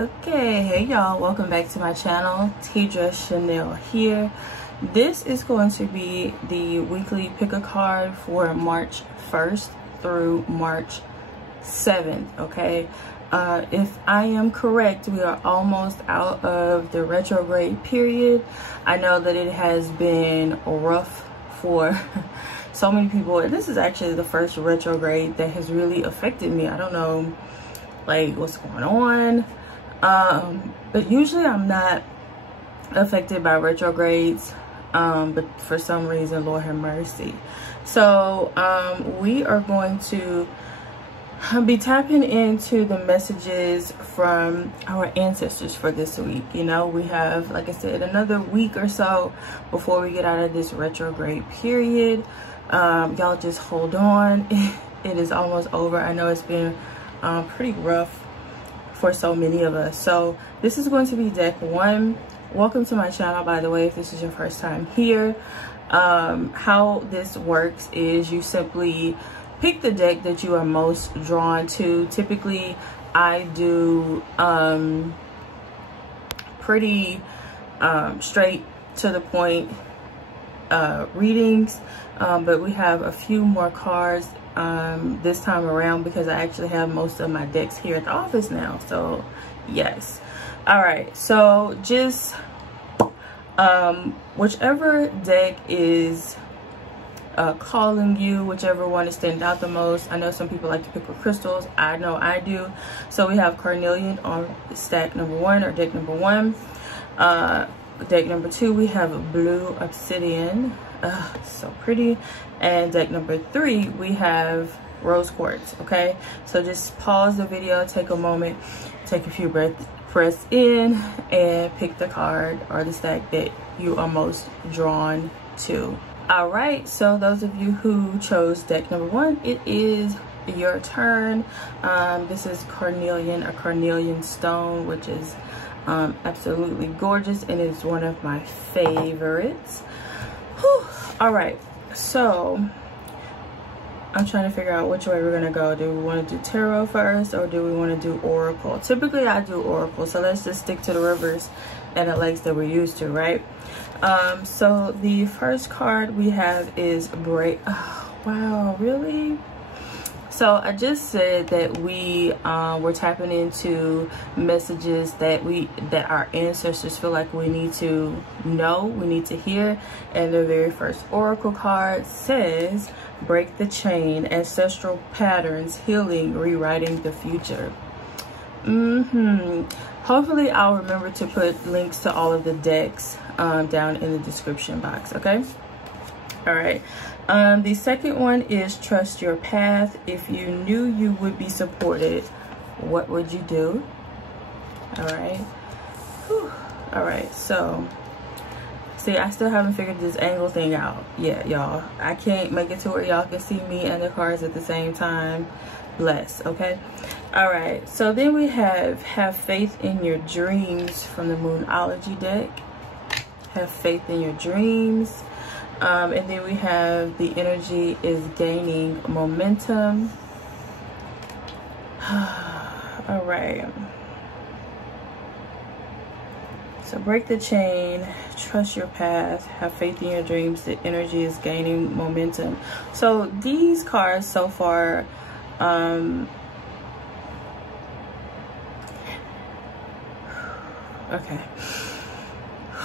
Okay, hey y'all, welcome back to my channel. Tedra Chanel here. This is going to be the weekly pick a card for March 1st through March 7th. Okay, if I am correct, we are almost out of the retrograde period. I know that it has been rough for so many people. This is actually the first retrograde that has really affected me. I don't know like what's going on. But usually I'm not affected by retrogrades, but for some reason, Lord have mercy. So we are going to be tapping into the messages from our ancestors for this week. You know, we have, like I said, another week or so before we get out of this retrograde period. Y'all just hold on. It is almost over. I know it's been pretty rough for so many of us. So this is going to be deck 1. Welcome to my channel, by the way, if this is your first time here. How this works is you simply pick the deck that you are most drawn to. Typically I do pretty straight to the point readings, but we have a few more cards this time around because I actually have most of my decks here at the office now. So yes. All right, so just whichever deck is calling you, whichever one is standing out the most. I know some people like to pick with crystals. I know I do. So we have carnelian on stack number 1 or deck number 1. Deck number 2, we have blue obsidian. So pretty. And deck number 3, we have rose quartz. Okay, so just pause the video, take a moment, take a few breaths in, and pick the card or the stack that you are most drawn to. All right, so those of you who chose deck number 1, it is your turn. This is carnelian, a carnelian stone, which is absolutely gorgeous and is one of my favorites. Whew. All right, so I'm trying to figure out which way we're gonna go. Do we want to do tarot first or do we want to do oracle? Typically I do oracle, so let's just stick to the rivers and the lakes that we're used to, right? So the first card we have is break. Oh, wow, really? So I just said that we were tapping into messages that our ancestors feel like we need to know, we need to hear. And the very first oracle card says, break the chain, ancestral patterns, healing, rewriting the future. Hopefully I'll remember to put links to all of the decks down in the description box, okay? All right. The second one is trust your path. If you knew you would be supported, what would you do? All right. Whew. All right, so see, I still haven't figured this angle thing out yet, y'all. I can't make it to where y'all can see me and the cards at the same time. Bless, okay? All right, so then we have faith in your dreams from the Moonology deck. Have faith in your dreams. And then we have the energy is gaining momentum. All right. So break the chain, trust your path, have faith in your dreams, the energy is gaining momentum. So these cards so far, okay.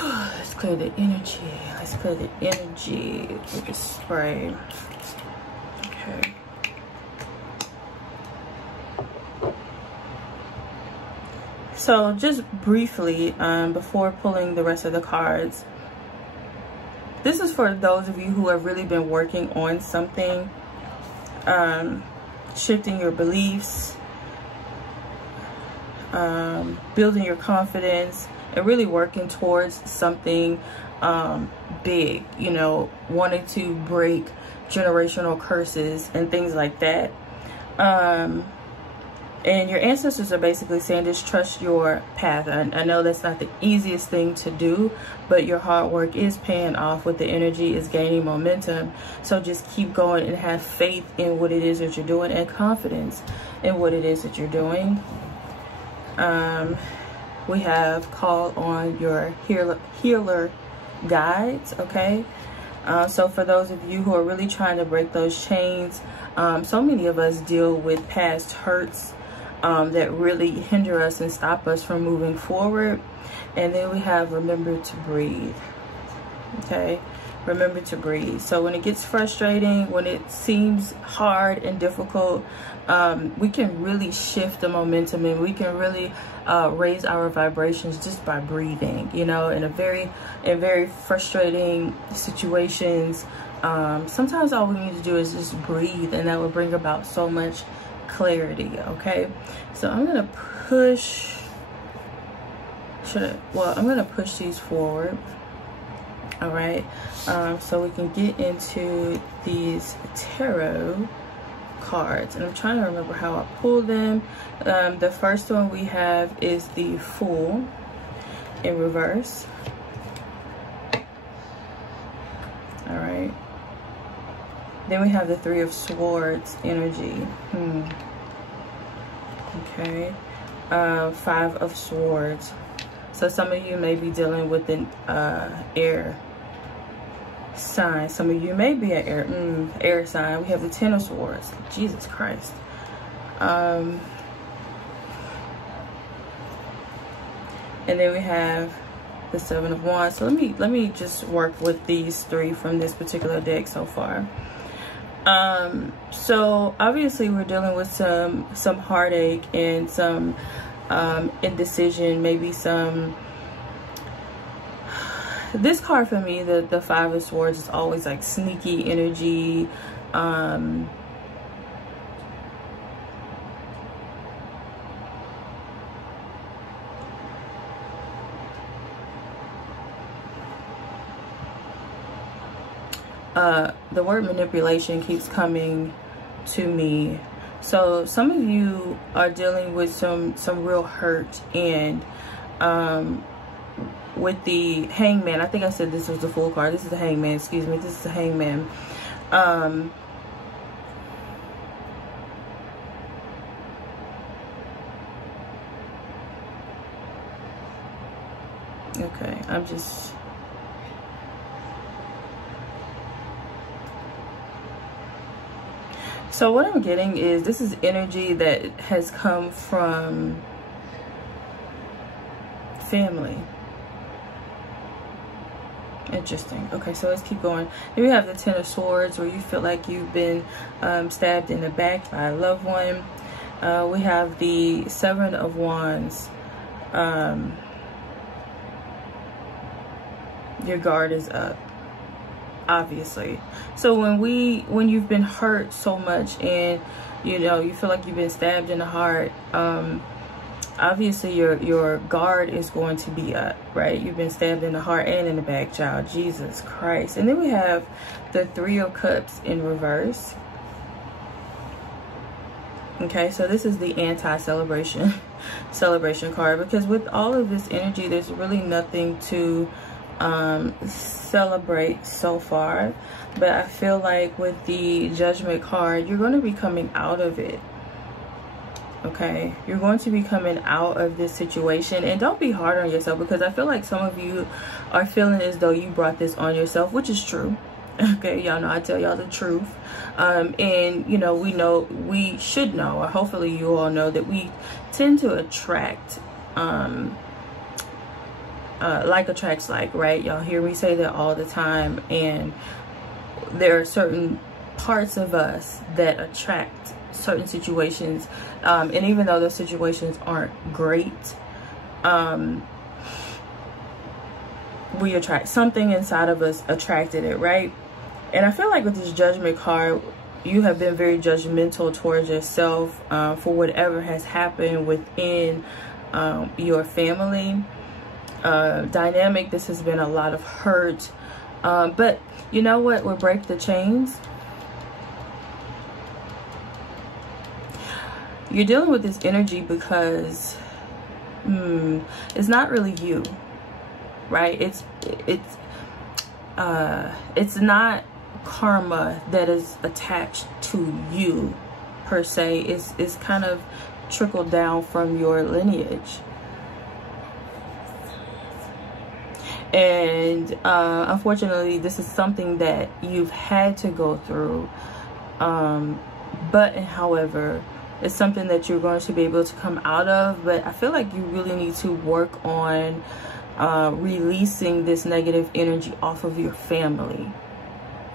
Let's clear the energy. Let's clear the energy with the spray. Okay. So just briefly, before pulling the rest of the cards, this is for those of you who have really been working on something, shifting your beliefs, building your confidence, and really working towards something big, you know, wanting to break generational curses and things like that. And your ancestors are basically saying just trust your path. I know that's not the easiest thing to do, but your hard work is paying off. With the energy is gaining momentum. So just keep going and have faith in what it is that you're doing and confidence in what it is that you're doing. we have call on your healer guides. Okay, so for those of you who are really trying to break those chains, so many of us deal with past hurts that really hinder us and stop us from moving forward. And then we have remember to breathe. Okay, remember to breathe. So when it gets frustrating, when it seems hard and difficult, we can really shift the momentum, and we can really raise our vibrations just by breathing. You know, in very frustrating situations, sometimes all we need to do is just breathe, and that will bring about so much clarity. Okay, so I'm gonna push. I'm gonna push these forward. All right, so we can get into these tarot cards, and I'm trying to remember how I pulled them. The first one we have is the Fool in reverse. All right, then we have the Three of Swords energy. Okay, Five of Swords. So some of you may be dealing with an air sign. Some of you may be an air sign. We have the Ten of Swords. Jesus Christ. And then we have the Seven of Wands. So let me just work with these three from this particular deck so far. So obviously we're dealing with some heartache and some indecision, maybe some. This card for me, the Five of Swords, is always like sneaky energy. The word manipulation keeps coming to me. So some of you are dealing with some real hurt, and with the Hangman, I think I said this was the Fool card. This is the Hangman, excuse me. This is the Hangman. Okay, I'm just... So what I'm getting is this is energy that has come from family. Interesting. Okay, so let's keep going. Then we have the Ten of Swords, where you feel like you've been stabbed in the back by a loved one. We have the Seven of Wands. Your guard is up, obviously. So when you've been hurt so much, and you know you feel like you've been stabbed in the heart, obviously your guard is going to be up, right? You've been stabbed in the heart and in the back, child. Jesus Christ. And then we have the Three of Cups in reverse. Okay, so this is the anti-celebration card, because with all of this energy, there's really nothing to celebrate so far. But I feel like with the Judgment card, you're going to be coming out of it. Okay, you're going to be coming out of this situation, and don't be hard on yourself, because I feel like some of you are feeling as though you brought this on yourself, which is true. Okay, y'all know I tell y'all the truth. And you know, we should know, or hopefully you all know, that we tend to attract like attracts like, right? Y'all hear me say that all the time. And there are certain parts of us that attract certain situations, and even though those situations aren't great, we attract something inside of us, attracted it, right? And I feel like with this Judgment card, you have been very judgmental towards yourself for whatever has happened within your family dynamic. This has been a lot of hurt, but you know what will break the chains? You're dealing with this energy because it's not really you, right? It's not karma that is attached to you per se. It's kind of trickled down from your lineage. And unfortunately, this is something that you've had to go through. But however, it's something that you're going to be able to come out of. But I feel like you really need to work on releasing this negative energy off of your family.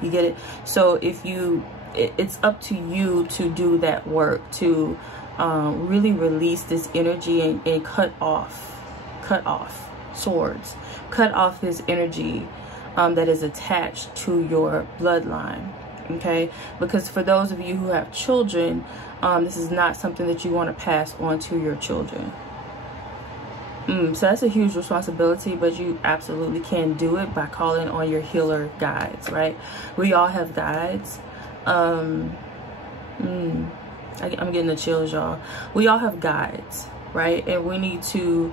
You get it? So if you, it's up to you to do that work, to really release this energy and cut off swords, cut off this energy that is attached to your bloodline. Okay, because for those of you who have children, this is not something that you want to pass on to your children. So that's a huge responsibility, but you absolutely can do it by calling on your healer guides, right? We all have guides. I'm getting the chills, y'all. We all have guides, right? And we need to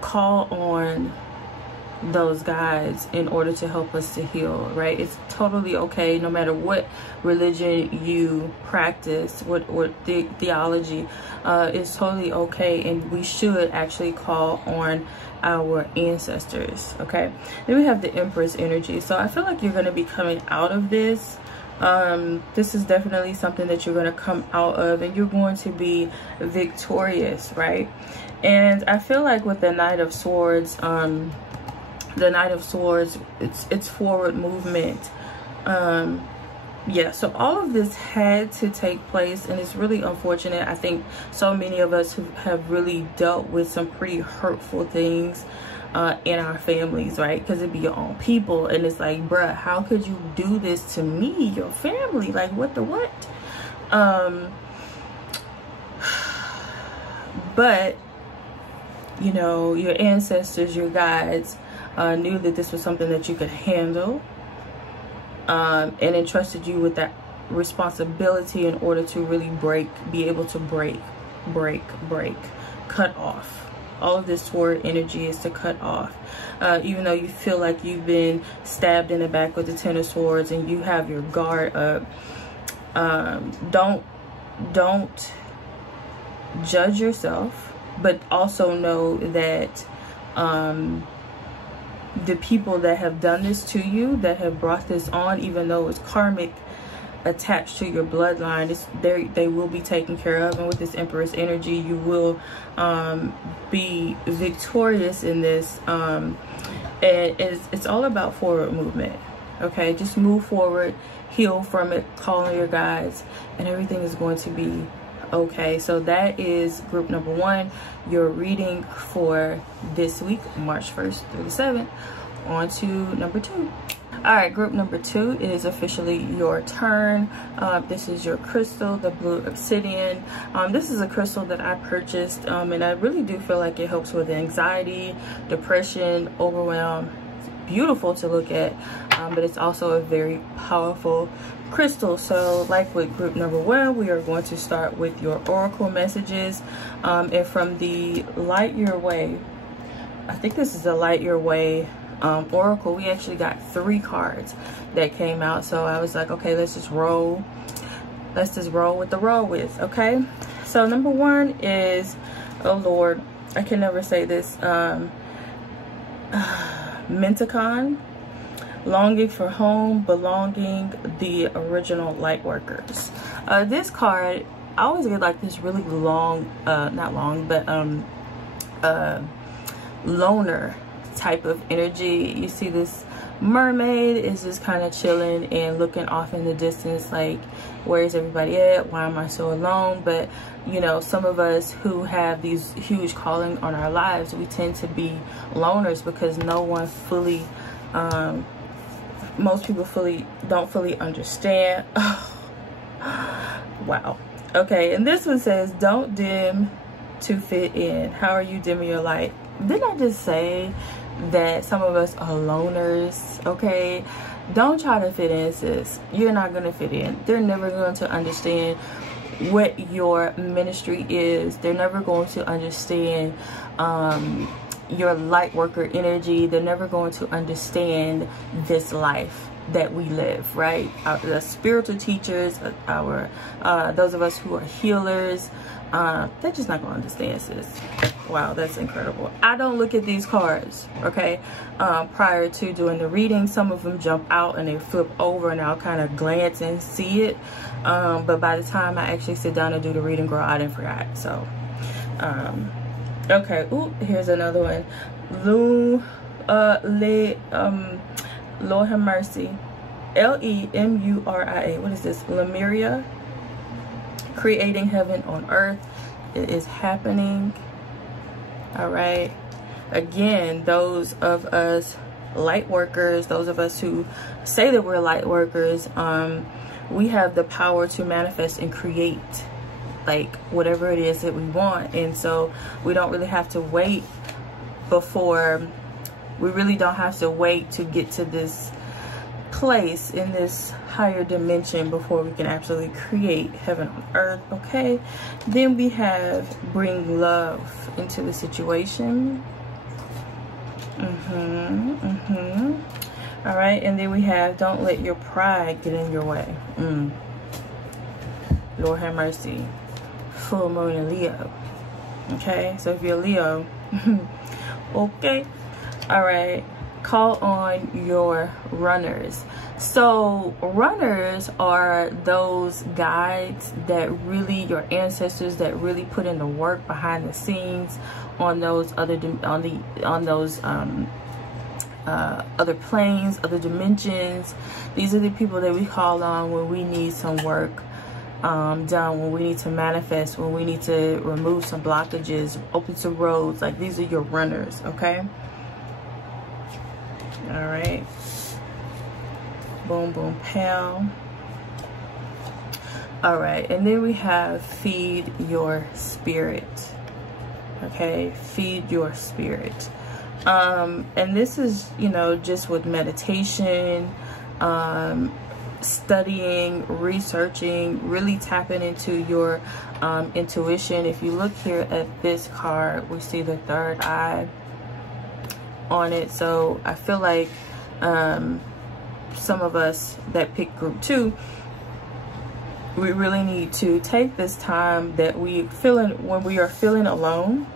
call on those guides in order to help us to heal, right? It's totally okay, no matter what religion you practice, what theology, it's totally okay, and we should actually call on our ancestors. Okay, then we have the Empress energy. So I feel like you're going to be coming out of this. This is definitely something that you're going to come out of, and you're going to be victorious, right? And I feel like with the Knight of Swords, it's forward movement. Yeah, so all of this had to take place, and it's really unfortunate. I think so many of us have really dealt with some pretty hurtful things in our families, right? Because it'd be your own people, and it's like, bruh, how could you do this to me, your family? Like, what the what? But you know, your ancestors, your guides, knew that this was something that you could handle, and entrusted you with that responsibility in order to really be able to break, cut off. All of this sword energy is to cut off. Even though you feel like you've been stabbed in the back with the Ten of Swords and you have your guard up, don't judge yourself, but also know that the people that have done this to you, that have brought this on, even though it's karmic attached to your bloodline, they will be taken care of. And with this Empress energy, you will be victorious in this. And it's all about forward movement. Okay, just move forward, heal from it, call on your guides, and everything is going to be okay. So that is group number 1, your reading for this week, March 1st through the 7th. On to number 2. All right, group number 2, it is officially your turn. This is your crystal, the blue obsidian. This is a crystal that I purchased, and I really do feel like it helps with anxiety, depression, overwhelm. It's beautiful to look at, but it's also a very powerful crystal. So like with group number 1, we are going to start with your oracle messages, and from the Light Your Way, I think this is the Light Your Way oracle, we actually got 3 cards that came out. So I was like, okay, let's just roll with the roll with. Okay, so number 1 is, oh Lord, I can never say this, Menticon, longing for home, belonging, the original light workers. This card, I always get like this really long, not long, but loner type of energy. You see this mermaid is just kind of chilling and looking off in the distance, like, where's everybody at? Why am I so alone? But you know, some of us who have these huge calling on our lives, we tend to be loners because no one fully, most people don't fully understand. Wow. Okay, and this one says, don't dim to fit in. How are you dimming your light? Didn't I just say that some of us are loners? Okay, don't try to fit in, sis. You're not going to fit in. They're never going to understand what your ministry is. They're never going to understand your light worker energy. They're never going to understand this life that we live, right? The spiritual teachers, those of us who are healers, they're just not going to understand, sis. Wow, that's incredible. I don't look at these cards, okay, prior to doing the reading. Some of them jump out and they flip over and I'll kind of glance and see it. But by the time I actually sit down and do the reading, girl, I didn't forget. So, okay. Ooh, here's another one. Lord have mercy. Lemuria. What is this? Lemuria. Creating heaven on earth. It is happening. All right. Again, those of us light workers, those of us who say that we're light workers, we have the power to manifest and create like whatever it is that we want. And so we don't really have to wait we really don't have to wait to get to this place in this higher dimension before we can absolutely create heaven on earth. Okay, then we have bring love into the situation. All right, and then we have don't let your pride get in your way. Lord have mercy. Full moon in Leo. Okay, so if you're Leo, okay. All right, call on your runners. So runners are those guides that really, your ancestors that really put in the work behind the scenes on those other other planes, other dimensions. These are the people that we call on when we need some work done, when we need to manifest, when we need to remove some blockages, open some roads. Like, these are your runners. Okay. All right. Boom, boom, pow. All right. And then we have feed your spirit. Okay. Feed your spirit. And this is, you know, just with meditation, studying, researching, really tapping into your intuition. If you look here at this card, we see the third eye on it. So I feel like some of us that pick group 2, we really need to take this time that when we are feeling alone.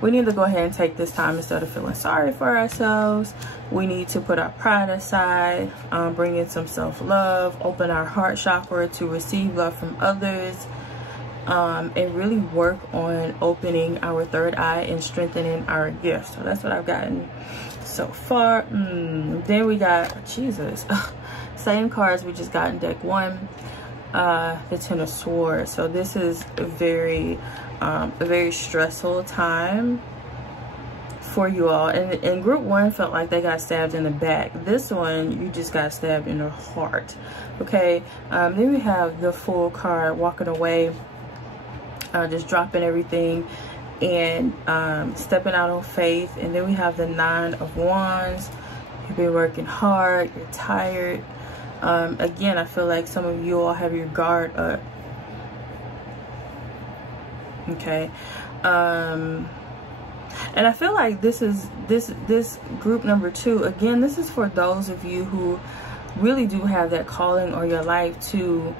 We need to go ahead and take this time instead of feeling sorry for ourselves. We need to put our pride aside, bring in some self-love, open our heart chakra to receive love from others, and really work on opening our third eye and strengthening our gifts. So that's what I've gotten so far. Then we got, Jesus, same cards we just got in deck 1, the Ten of Swords. So this is a very stressful time for you all. And group 1 felt like they got stabbed in the back. This one, you just got stabbed in the heart. Okay. Then we have the Fool card, walking away, just dropping everything and stepping out on faith. And then we have the 9 of Wands. You've been working hard, you're tired. Again, I feel like some of you all have your guard up. Okay. And I feel like this group number 2, again, this is for those of you who really do have that calling on your life to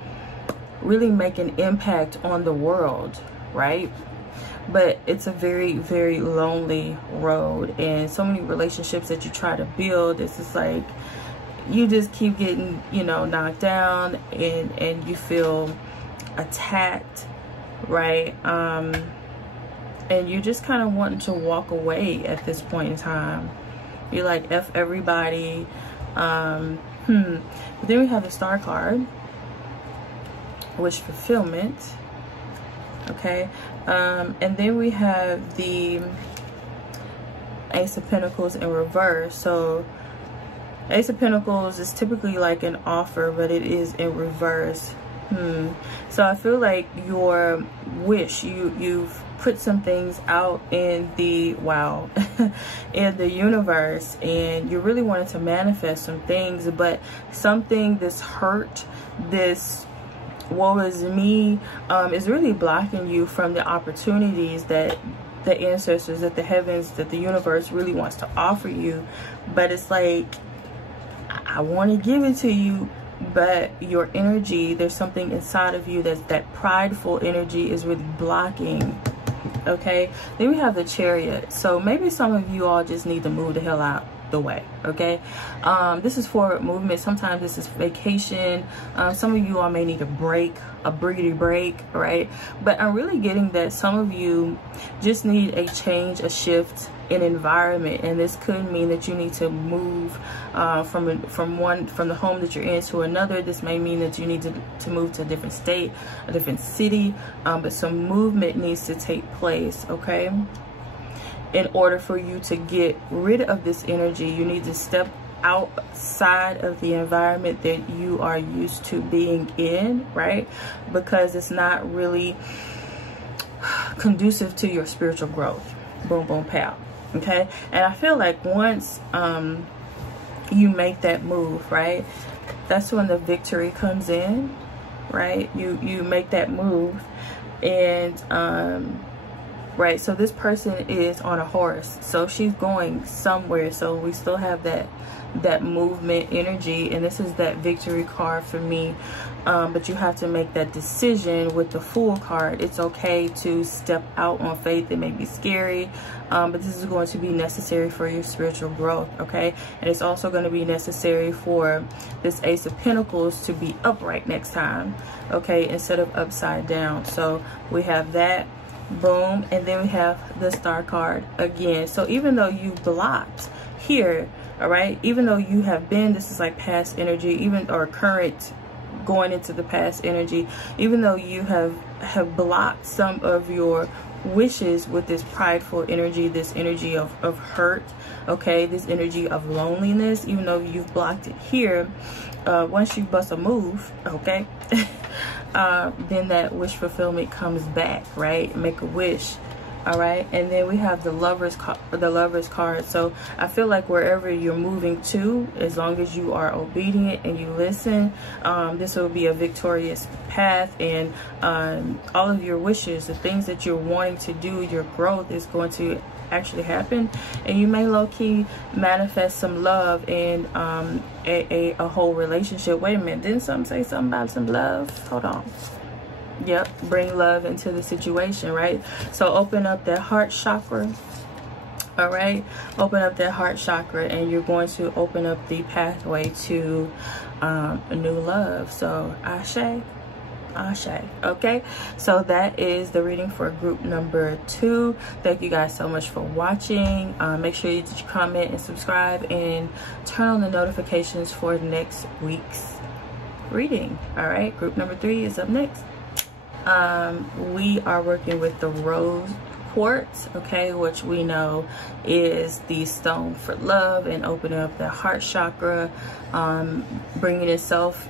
really make an impact on the world, right? But it's a very, very lonely road, and so many relationships that you try to build, it's just like you just keep getting, you know, knocked down, and you feel attacked, right? And you're just kind of wanting to walk away at this point in time. You're like, F everybody. But then we have the Star card, wish fulfillment. Okay. And then we have the Ace of Pentacles in reverse. So Ace of Pentacles is typically like an offer, but it is in reverse. So I feel like your wish, you've put some things out in the in the universe, and you really wanted to manifest some things, but something, this hurt, this woe is me, is really blocking you from the opportunities that the ancestors, that the heavens, that the universe really wants to offer you. But it's like, I want to give it to you, but your energy, there's something inside of you that prideful energy is really blocking okay? Then we have the Chariot. So maybe some of you all just need to move the hell out the way, okay? This is forward movement. Sometimes this is vacation. Some of you all may need a break, a breathy break, right? But I'm really getting that some of you just need a change, a shift in environment, and this could mean that you need to move from the home that you're in to another. This may mean that you need to move to a different state, a different city, but some movement needs to take place, okay? In order for you to get rid of this energy, you need to step outside of the environment that you are used to being in, right? Because it's not really conducive to your spiritual growth. Boom, boom, pow. Okay? And I feel like once you make that move, right, that's when the victory comes in, right? You make that move, and right, so this person is on a horse, so she's going somewhere. So we still have that movement energy, and this is that victory card for me. But you have to make that decision with the Fool card. It's okay to step out on faith. It may be scary, but this is going to be necessary for your spiritual growth, okay? And it's also going to be necessary for this Ace of Pentacles to be upright next time, okay, instead of upside down. So we have that. Boom. And then we have the Star card again. So even though you blocked here, all right, even though you have been, this is like past energy, even, or current, going into the past energy, even though you have blocked some of your wishes with this prideful energy, this energy of hurt, okay, this energy of loneliness, even though you've blocked it here, once you bust a move, okay, then that wish fulfillment comes back, right? Make a wish. All right, and then we have the Lovers card. So I feel like wherever you're moving to, as long as you are obedient and you listen, this will be a victorious path, and all of your wishes, the things that you're wanting to do, your growth is going to actually happen, and you may low-key manifest some love in a whole relationship. Wait a minute, didn't something say something about some love? Hold on. Yep, bring love into the situation, right? So open up that heart chakra. All right, open up that heart chakra, and you're going to open up the pathway to a new love. So ashe, ashe. Okay, so that is the reading for group number 2. Thank you guys so much for watching. Make sure you comment and subscribe, and turn on the notifications for next week's reading. All right, group number 3 is up next. We are working with the Rose Quartz, okay, which we know is the stone for love and opening up the heart chakra, bringing itself,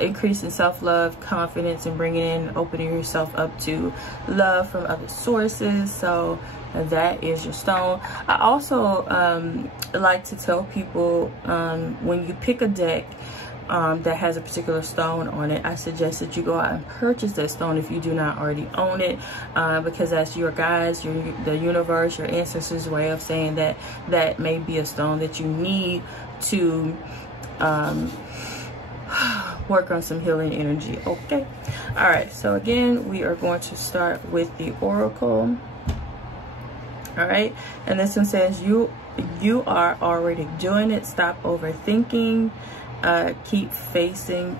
increasing self-love, confidence, and bringing in, opening yourself up to love from other sources. So that is your stone. I also like to tell people, when you pick a deck that has a particular stone on it, I suggest that you go out and purchase that stone if you do not already own it, because that's your guides, the universe, your ancestors' way of saying that that may be a stone that you need to work on some healing energy. Okay, all right, so again, we are going to start with the Oracle. All right, and this one says you are already doing it. Stop overthinking. Keep facing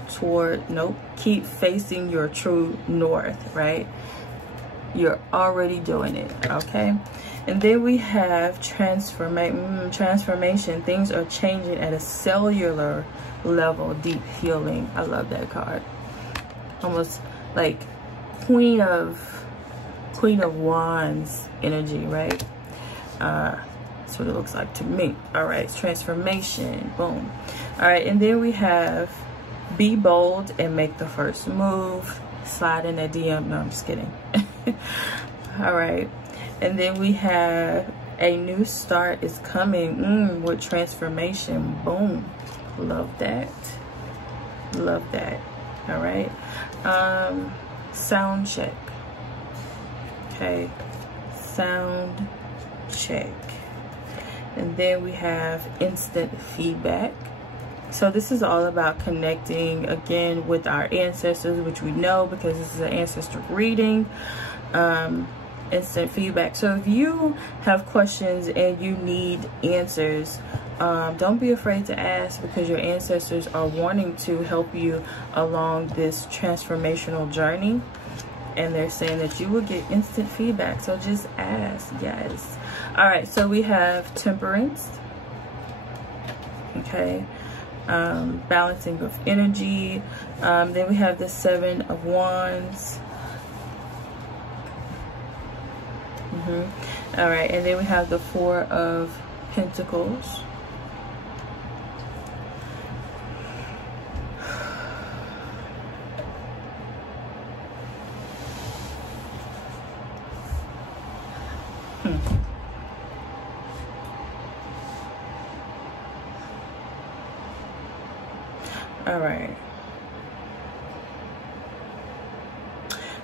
keep facing your true north, right? You're already doing it, okay? And then we have transformation. Things are changing at a cellular level. Deep healing. I love that card. Almost like Queen of Wands energy, right? That's what it looks like to me. All right, transformation. Boom. All right, and then we have be bold and make the first move. Slide in a DM. No, I'm just kidding. All right, and then we have a new start is coming with transformation. Boom. Love that. Love that. All right, sound check. Okay, sound check. And then we have instant feedback. So this is all about connecting again with our ancestors, which we know because this is an ancestor reading. instant feedback. So if you have questions and you need answers, don't be afraid to ask, because your ancestors are wanting to help you along this transformational journey, and they're saying that you will get instant feedback. So just ask, guys. All right, so we have Temperance. Okay, balancing of energy. Then we have the 7 of Wands. All right, and then we have the 4 of Pentacles. All right.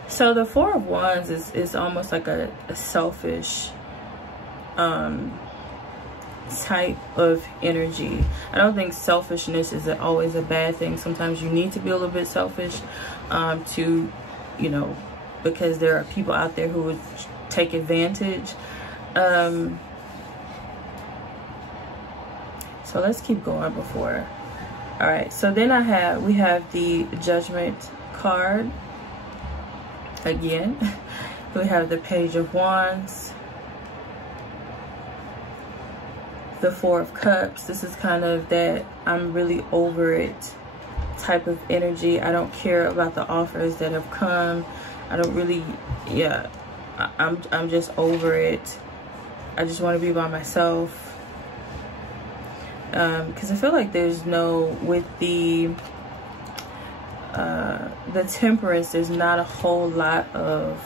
So the 4 of Wands is almost like a selfish type of energy. I don't think selfishness is always a bad thing. Sometimes you need to be a little bit selfish to, you know, because there are people out there who would take advantage. So let's keep going before. All right, so then we have the Judgment card again. We have the Page of Wands, the 4 of Cups. This is kind of that I'm really over it type of energy. I don't care about the offers that have come. I don't really, yeah, I'm just over it. I just want to be by myself. Because I feel like there's no, with the Temperance, there's not a whole lot of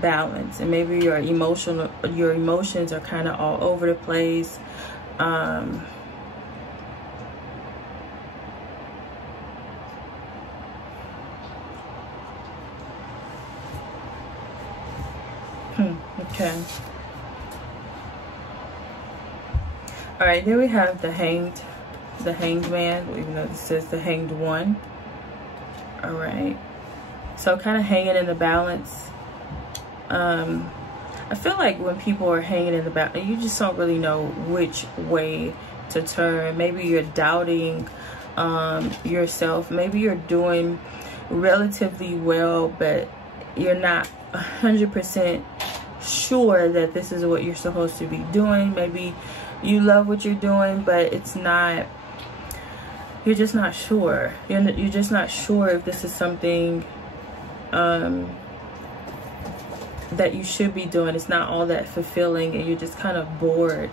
balance, and maybe your emotions are kind of all over the place. Okay. All right, here we have the Hanged Man, even though this says the Hanged One. All right, so kind of hanging in the balance. I feel like when people are hanging in the balance, you just don't really know which way to turn. Maybe you're doubting yourself. Maybe you're doing relatively well, but you're not 100% sure that this is what you're supposed to be doing. Maybe you love what you're doing, but it's not, you're just not sure. You're just not sure if this is something that you should be doing. It's not all that fulfilling, and you're just kind of bored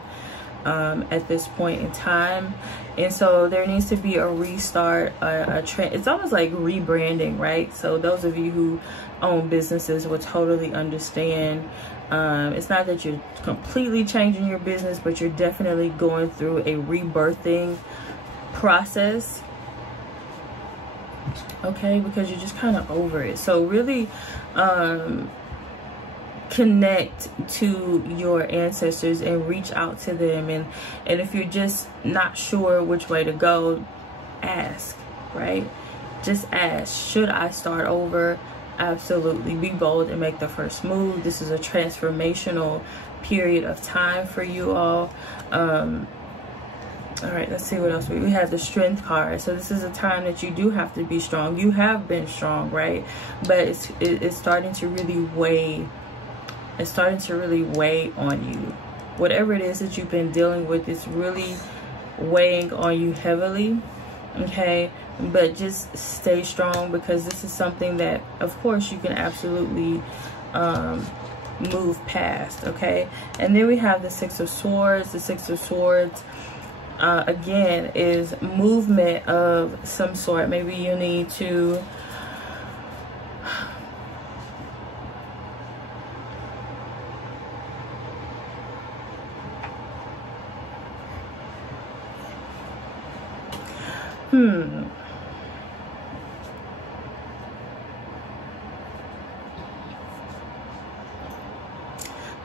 at this point in time. And so there needs to be a restart, a trend. It's almost like rebranding, right? So those of you who own businesses will totally understand. It's not that you're completely changing your business, but you're definitely going through a rebirthing process. Okay, because you're just kind of over it. So really connect to your ancestors and reach out to them, and if you're just not sure which way to go, ask, right? Just ask, should I start over? Absolutely. Be bold and make the first move. This is a transformational period of time for you all. All right, let's see what else we have. The Strength card. So this is a time that you do have to be strong. You have been strong, right? But it's starting to really weigh. It's starting to really weigh on you. Whatever it is that you've been dealing with, it's really weighing on you heavily. Okay, but just stay strong, because this is something that, of course, you can absolutely move past. Okay, and then we have the 6 of Swords. The 6 of Swords again is movement of some sort. Maybe you need to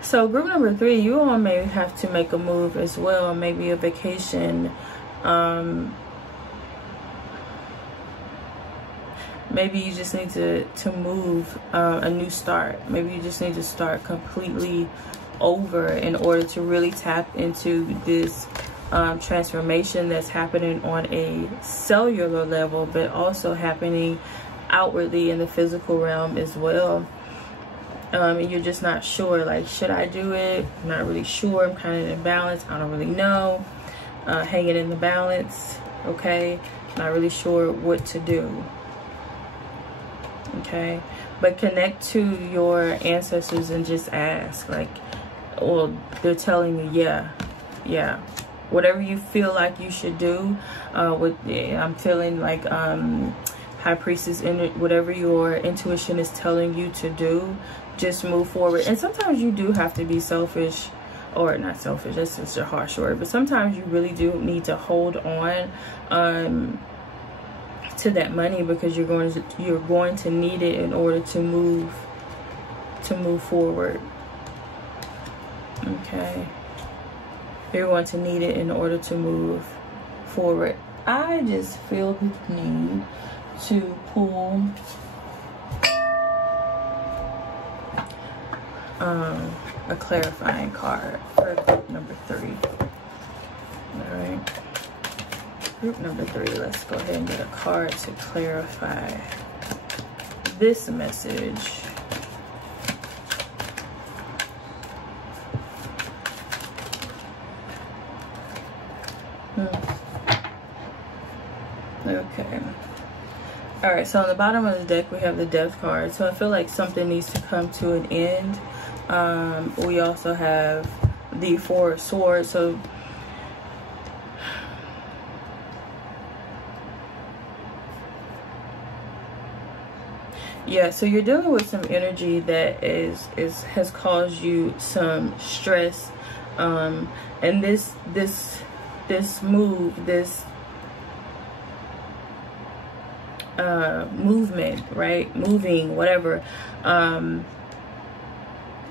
So group number 3, you all may have to make a move as well, maybe a vacation. Maybe you just need to move, a new start. Maybe you just need to start completely over in order to really tap into this transformation that's happening on a cellular level, but also happening outwardly in the physical realm as well. And you're just not sure, like, should I do it? I'm not really sure. I'm kind of in balance. I don't really know. Hanging in the balance, okay? Not really sure what to do, okay? But connect to your ancestors and just ask, like, well, they're telling you, yeah. Whatever you feel like you should do, I'm feeling like High Priestess, whatever your intuition is telling you to do, just move forward. And sometimes you do have to be selfish, or not selfish, that's just a harsh word, but sometimes you really do need to hold on to that money, because you're going to need it in order to move forward. Okay, you're going to need it in order to move forward. I just feel the need to pull a clarifying card for group number 3. All right, group number 3, let's go ahead and get a card to clarify this message. Okay. All right, so on the bottom of the deck we have the Death card. So I feel like something needs to come to an end. We also have the Four of Swords. So yeah, so you're dealing with some energy that has caused you some stress, and this move, this movement, right, moving, whatever,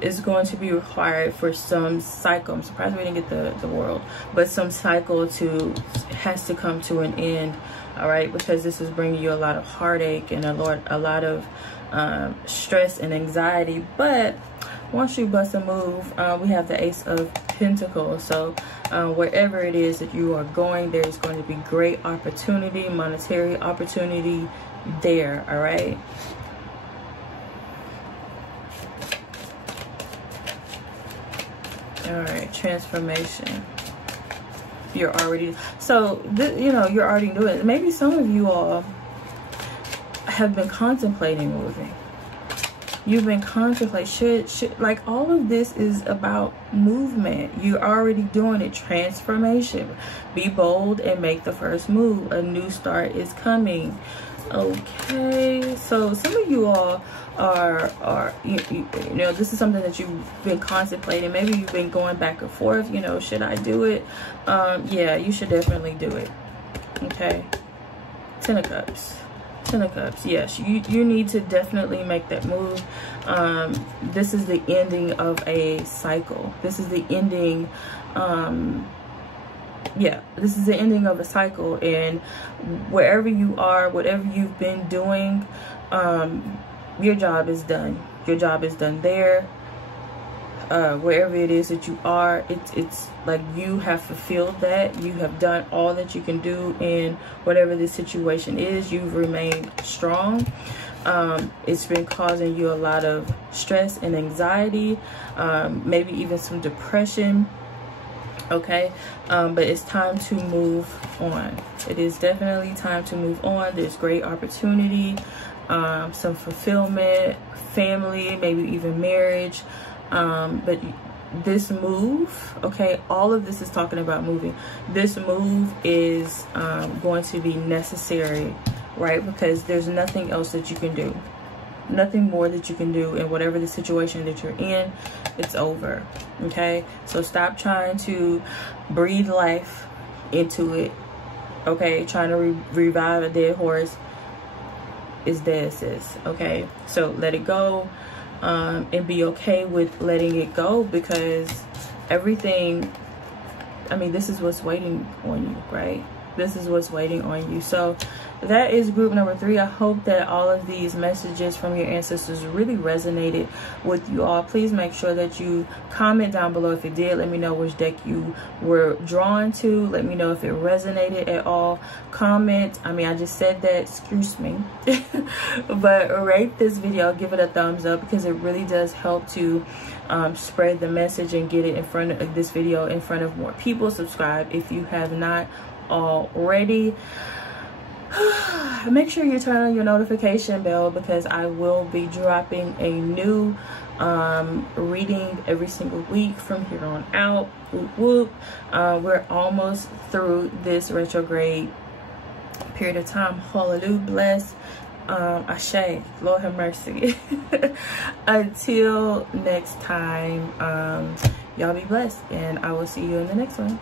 is going to be required for some cycle. I'm surprised we didn't get the world, but some cycle has to come to an end. All right, because this is bringing you a lot of heartache and a lot of stress and anxiety. But once you bust a move, we have the Ace of Pentacles. So wherever it is that you are going, there's going to be great opportunity, monetary opportunity there. All right. All right, transformation. You're already, so you know, you're already doing it. Maybe some of you all have been contemplating moving. You've been contemplating, should like, all of this is about movement. You're already doing it. Transformation. Be bold and make the first move. A new start is coming. Okay, so some of you all are you know, this is something that you've been contemplating. Maybe you've been going back and forth, you know, should I do it? Yeah, you should definitely do it. Okay, Ten of Cups. Ten of Cups. Yes, you need to definitely make that move. This is the ending of a cycle. This is the ending, yeah, this is the ending of a cycle. And wherever you are, whatever you've been doing, your job is done. Your job is done there. Wherever it is that you are, it's like you have fulfilled that. You have done all that you can do in whatever the situation is. You've remained strong. It's been causing you a lot of stress and anxiety, maybe even some depression. Okay, but it's time to move on. It is definitely time to move on. There's great opportunity, some fulfillment, family, maybe even marriage. But this move, okay, all of this is talking about moving. This move is going to be necessary, right? Because there's nothing else that you can do. Nothing more that you can do in whatever the situation that you're in. It's over. Okay, so stop trying to breathe life into it. Okay, trying to revive a dead horse is dead, sis. Okay, so let it go, and be okay with letting it go, because everything, I mean, this is what's waiting on you, right? This is what's waiting on you. So that is group number 3. I hope that all of these messages from your ancestors really resonated with you all. Please make sure that you comment down below if it did. Let me know which deck you were drawn to. Let me know if it resonated at all. Comment, I mean, I just said that, excuse me. But rate this video, give it a thumbs up, because it really does help to spread the message and get it in front of this video in front of more people. Subscribe if you have not already. Make sure you turn on your notification bell, because I will be dropping a new reading every single week from here on out. Whoop, whoop. We're almost through this retrograde period of time. Hallelujah, bless. Ashe, Lord have mercy. Until next time, y'all be blessed, and I will see you in the next one.